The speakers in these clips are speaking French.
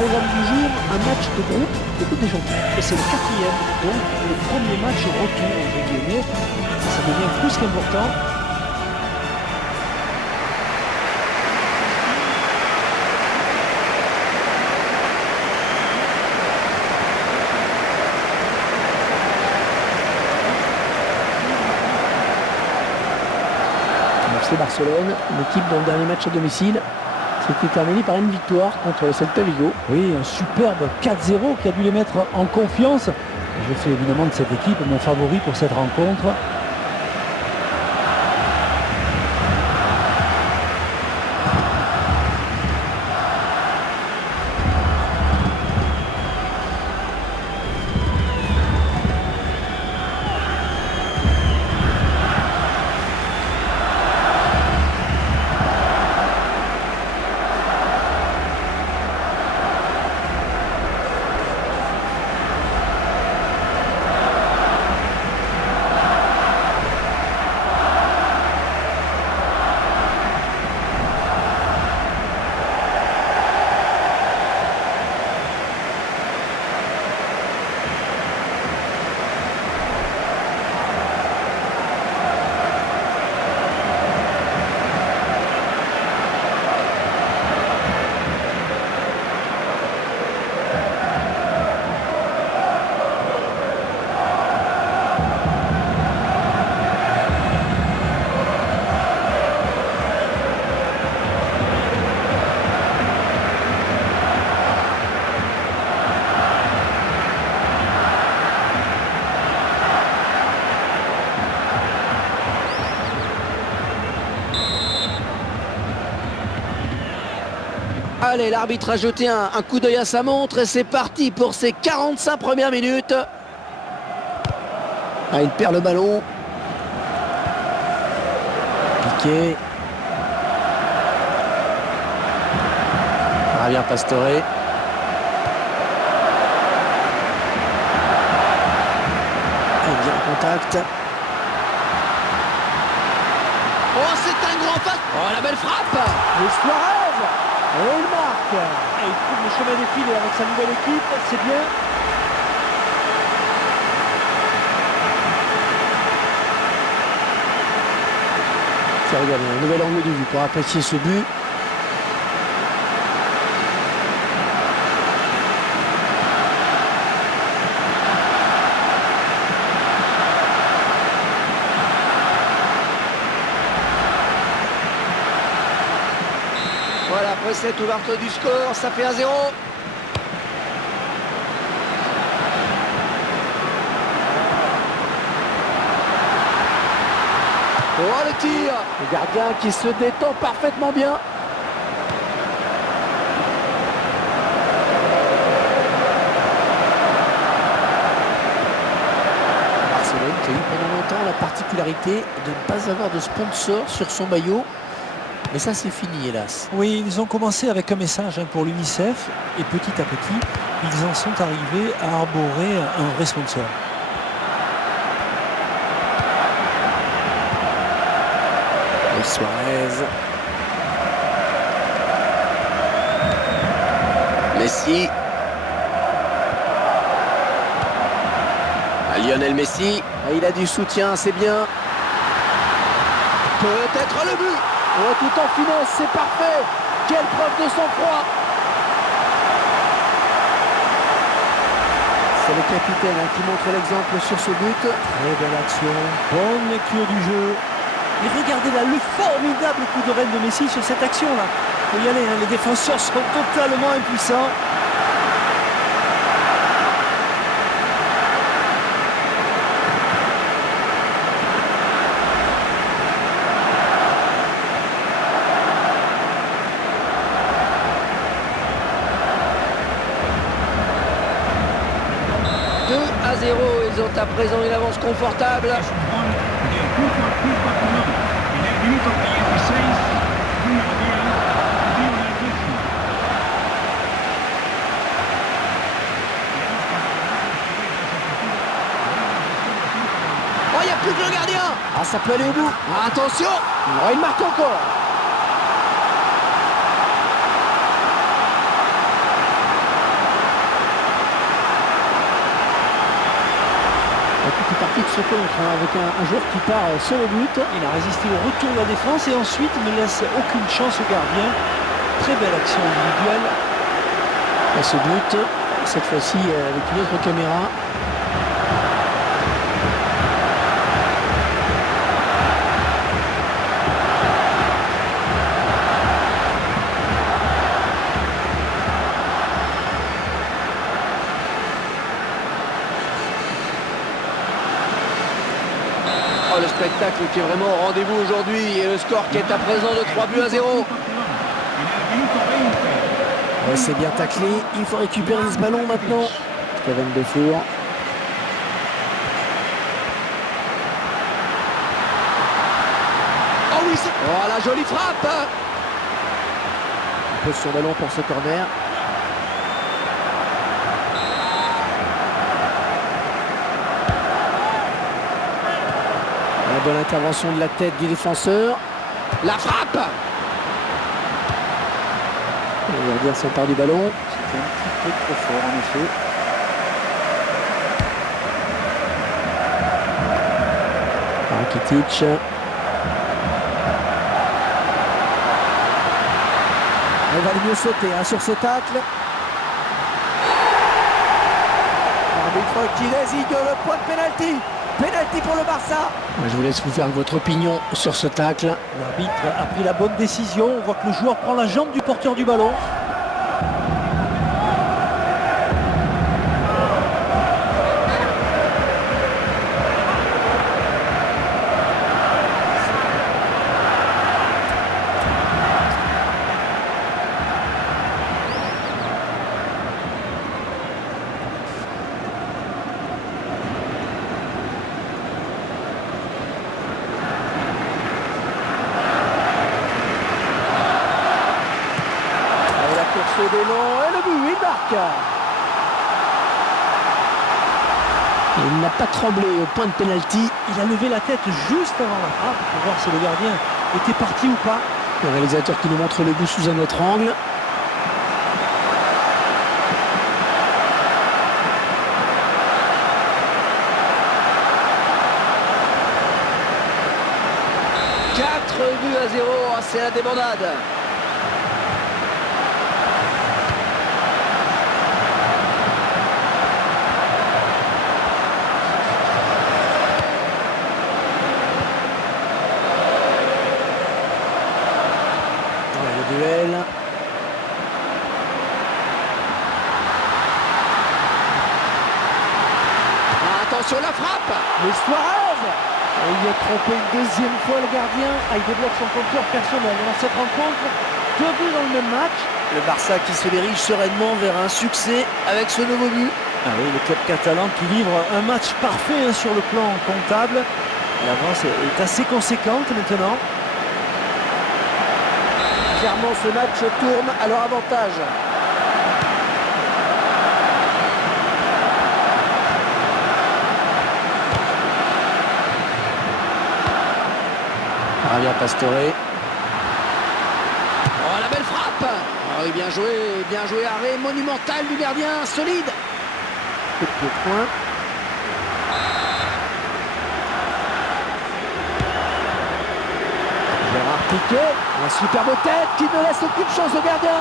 programme du jour, un match de groupe de Coupe des Champions. Et c'est le 4e, donc le premier match retour, entre guillemets. Ça devient plus qu'important. FC Barcelone, l'équipe dont le dernier match à domicile s'était terminé par une victoire contre le Celta Vigo. Oui, un superbe 4-0 qui a dû les mettre en confiance. Je fais évidemment de cette équipe mon favori pour cette rencontre. Allez, l'arbitre a jeté un coup d'œil à sa montre et c'est parti pour ces 45 premières minutes. Ah, il perd le ballon. Piqué. Javier Pastore. Et bien en contact. Oh, c'est un grand pas. Oh, la belle frappe. Et Suarez. Et il marque. Et il trouve le chemin des filets avec sa nouvelle équipe, c'est bien. Tiens, regardez, un nouvel angle de vue pour apprécier ce but. Voilà, après cette ouverture du score, ça fait 1-0. Oh, le tir. Le gardien qui se détend parfaitement bien. Barcelone qui a eu pendant longtemps la particularité de ne pas avoir de sponsor sur son maillot. Mais ça, c'est fini, hélas. Oui, ils ont commencé avec un message pour l'UNICEF et petit à petit, ils en sont arrivés à arborer un vrai sponsor. Et Suarez. Messi. À Lionel Messi. Et il a du soutien, c'est bien. Peut-être le but. Oh, tout en finesse, c'est parfait. Quelle preuve de sang-froid. C'est le capitaine qui montre l'exemple sur ce but. Très belle action, bonne lecture du jeu. Et regardez là, le formidable coup de reine de Messi sur cette action-là. Il faut y aller, hein, les défenseurs sont totalement impuissants. À 0, ils ont à présent une avance confortable. Oh, il n'y a plus que le gardien. Ah, ça peut aller au bout. Ah, attention. Oh, il marque encore. de se contre avec un joueur qui part sur le but. Il a résisté au retour de la défense et ensuite il ne laisse aucune chance au gardien. Très belle action individuelle. Et ce but, cette fois-ci avec une autre caméra. Oh, le spectacle qui est vraiment au rendez-vous aujourd'hui et le score qui est à présent de 3-0. Ouais, c'est bien taclé. Il faut récupérer ce ballon maintenant. Kevin Defour. Oh oui, oh la jolie frappe. Il pose son ballon pour ce corner. La bonne intervention de la tête du défenseur. La frappe. Le gardien s'empare du ballon. C'était un petit peu trop fort en effet. Rakitic. Elle va mieux sauter sur ce tacle. L'arbitre qui désigne le point de pénalty. Pénalty pour le Barça. Je vous laisse vous faire votre opinion sur ce tacle. L'arbitre a pris la bonne décision. On voit que le joueur prend la jambe du porteur du ballon. Course des longs et le but, il marque. Il n'a pas tremblé au point de pénalty. Il a levé la tête juste avant la frappe pour voir si le gardien était parti ou pas. Le réalisateur qui nous montre le but sous un autre angle. Buts à 0, c'est la débandade. Le duel. Attention la frappe. Le Suarez. Il a trompé une deuxième fois le gardien. Il débloque son compteur personnel dans cette rencontre. 2 buts dans le même match. Le Barça qui se dirige sereinement vers un succès avec ce nouveau but. Ah oui, le club catalan qui livre un match parfait sur le plan comptable. L'avance est assez conséquente maintenant. Clairement, ce match tourne à leur avantage. Javier Pastore. Oh, la belle frappe. Oh, oui, bien joué, arrêt monumental du gardien, solide. Coup de pied de poing. Gérard Piqué, un superbe tête qui ne laisse aucune chance au gardien.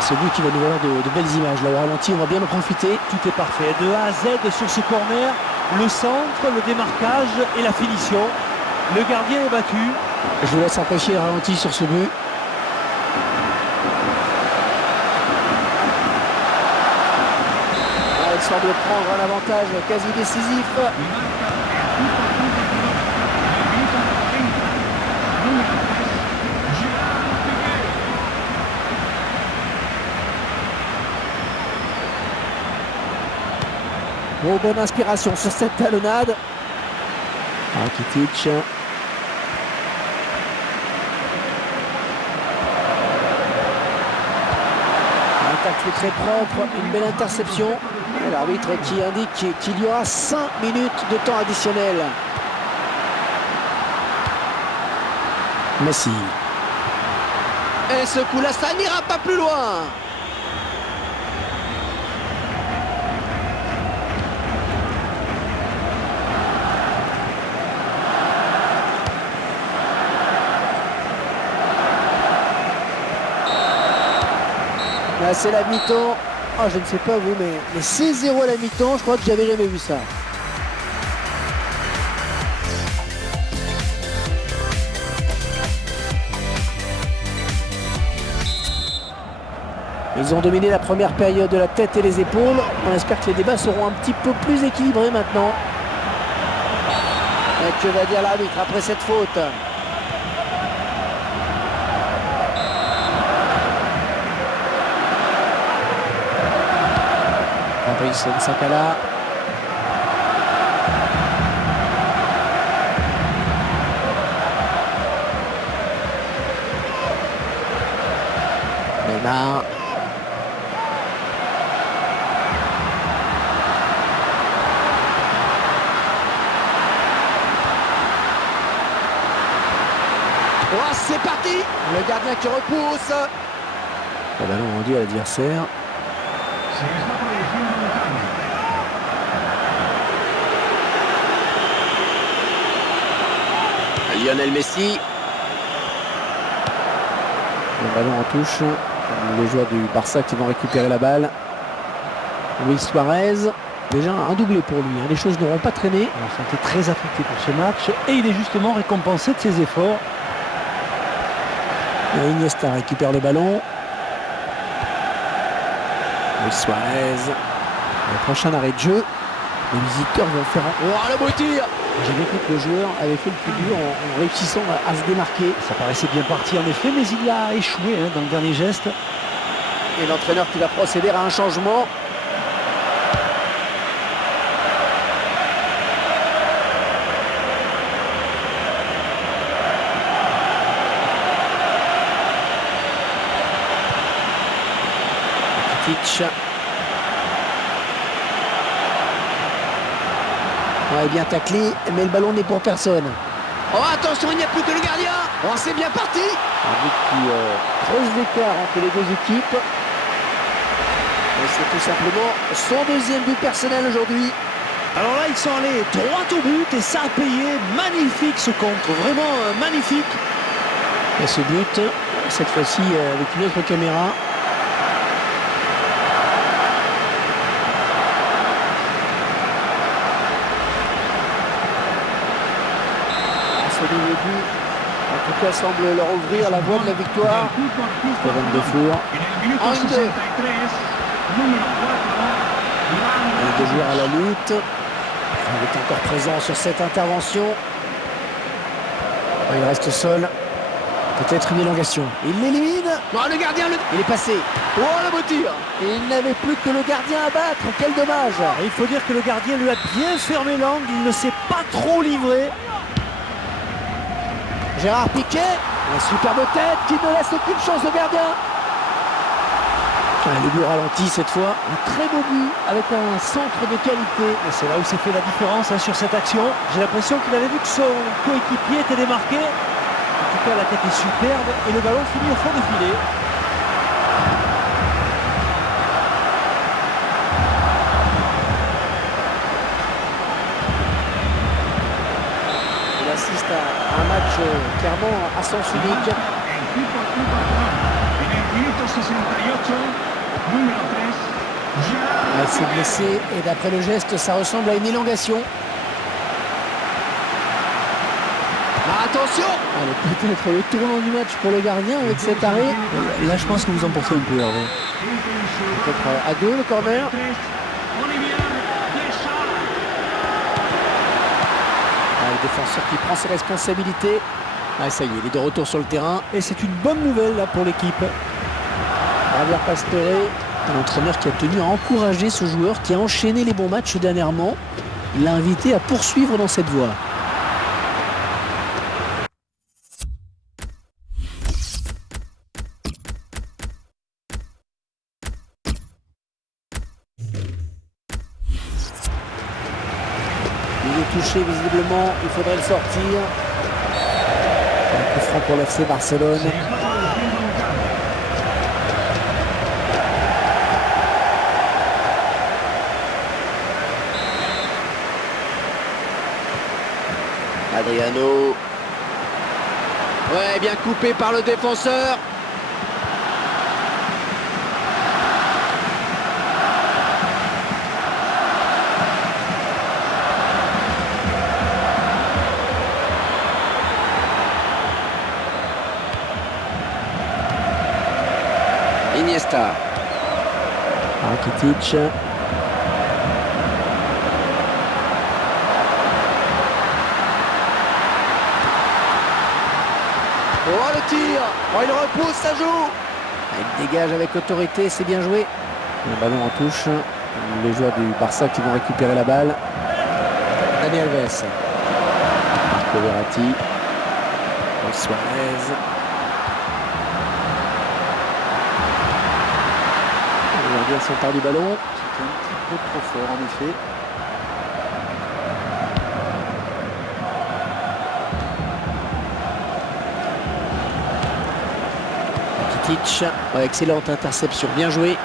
Ce but qui va nous valoir de belles images. Là au ralenti, on va bien en profiter. Tout est parfait, de A à Z sur ce corner. Le centre, le démarquage et la finition. Le gardien est battu. Je vous laisse apprécier le ralenti sur ce but. Il semble prendre un avantage quasi décisif. Oh, bonne inspiration sur cette talonnade. Rakitic. Un tacle très propre, une belle interception. Et l'arbitre qui indique qu'il y aura 5 minutes de temps additionnel. Messi. Et ce coup-là, ça n'ira pas plus loin. Là, c'est la mi-temps. Oh, je ne sais pas vous, mais c'est 0 à la mi-temps, je crois que j'avais jamais vu ça. Ils ont dominé la première période de la tête et les épaules. On espère que les débats seront un petit peu plus équilibrés maintenant. Et que va dire l'arbitre après cette faute? Fabrice Nsakala. Neymar. Oh, c'est parti! Le gardien qui repousse. Le ballon rendu à l'adversaire. Lionel Messi. Le ballon en touche. Les joueurs du Barça qui vont récupérer la balle. Luis Suarez. Déjà un doublé pour lui. Les choses n'auront pas traîné. On sentait très affecté pour ce match et il est justement récompensé de ses efforts. Iniesta récupère le ballon. Luis Suarez. Le prochain arrêt de jeu. Les visiteurs vont faire un... Oh, le beau tir! J'ai bien cru que le joueur avait fait le plus dur en réussissant à se démarquer. Ça paraissait bien parti en effet, mais il a échoué dans le dernier geste. Et l'entraîneur qui va procéder à un changement. Rakitic. Ouais, bien taclé, mais le ballon n'est pour personne. Oh, attention, il n'y a plus que le gardien. Oh, c'est bien parti. Un but qui creuse l'écart entre les deux équipes. Et c'est tout simplement son deuxième but personnel aujourd'hui. Alors là, ils sont allés droit au but et ça a payé. Magnifique ce contre, vraiment magnifique. Et ce but, cette fois-ci avec une autre caméra. Ce nouveau but, en tout cas, semble leur ouvrir la voie de la victoire. Kevin Defour. En 1-2. Les deux joueurs à la lutte. Il est encore présent sur cette intervention. Il reste seul. Peut-être une élongation. Il l'élimine. Non, le gardien, il est passé. Oh, la beau tir. Et il n'avait plus que le gardien à battre. Quel dommage. Et il faut dire que le gardien lui a bien fermé l'angle. Il ne s'est pas trop livré. Gérard Piqué, la superbe tête qui ne laisse aucune chance au gardien. Le but ralenti cette fois, un très beau but avec un centre de qualité. Et c'est là où s'est fait la différence sur cette action. J'ai l'impression qu'il avait vu que son coéquipier était démarqué. En tout cas, la tête est superbe et le ballon finit au fond du filet. Il assiste à un match clairement à sens unique. Il s'est blessé et d'après le geste, ça ressemble à une élongation. Ah, attention! Allez, peut-être le tournant du match pour le gardien avec cet arrêt. Là, je pense que vous en pensez un peu, Hervé. Peut-être à deux le corner. Le défenseur qui prend ses responsabilités. Ah, ça y est, il est de retour sur le terrain. Et c'est une bonne nouvelle là pour l'équipe. Javier Pastore, un entraîneur qui a tenu à encourager ce joueur qui a enchaîné les bons matchs dernièrement. Il l'a invité à poursuivre dans cette voie. Il est touché visiblement, il faudrait le sortir. Un coup franc pour l'FC Barcelone. Adriano. Ouais, bien coupé par le défenseur. Iniesta. Rakitic. Oh, le tir. Oh, il repousse, ça joue. Il dégage avec autorité, c'est bien joué. Le ballon en touche. Les joueurs du Barça qui vont récupérer la balle. Dani Alves. Marco Verratti. Luis Suarez. Le gardien s'empare du ballon. C'était un petit peu trop fort en effet. Rakitic. Ouais, excellente interception, bien joué.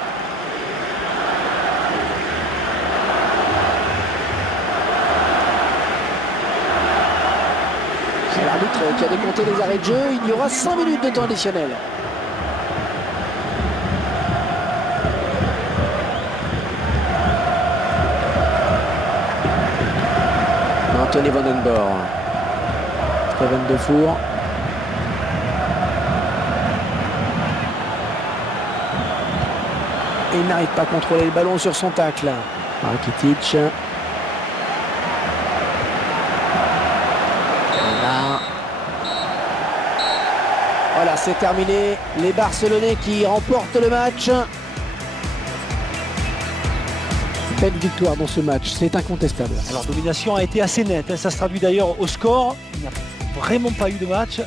C'est l'arbitre qui a décompté les arrêts de jeu. Il y aura 5 minutes de temps additionnel. Anthony Vandenborg. Steven Defour. Et il n'arrive pas à contrôler le ballon sur son tacle. Rakitic. Voilà, c'est terminé. Les Barcelonais qui remportent le match. Belle victoire dans ce match, c'est incontestable. Alors, domination a été assez nette, hein. Ça se traduit d'ailleurs au score. Il n'y a vraiment pas eu de match.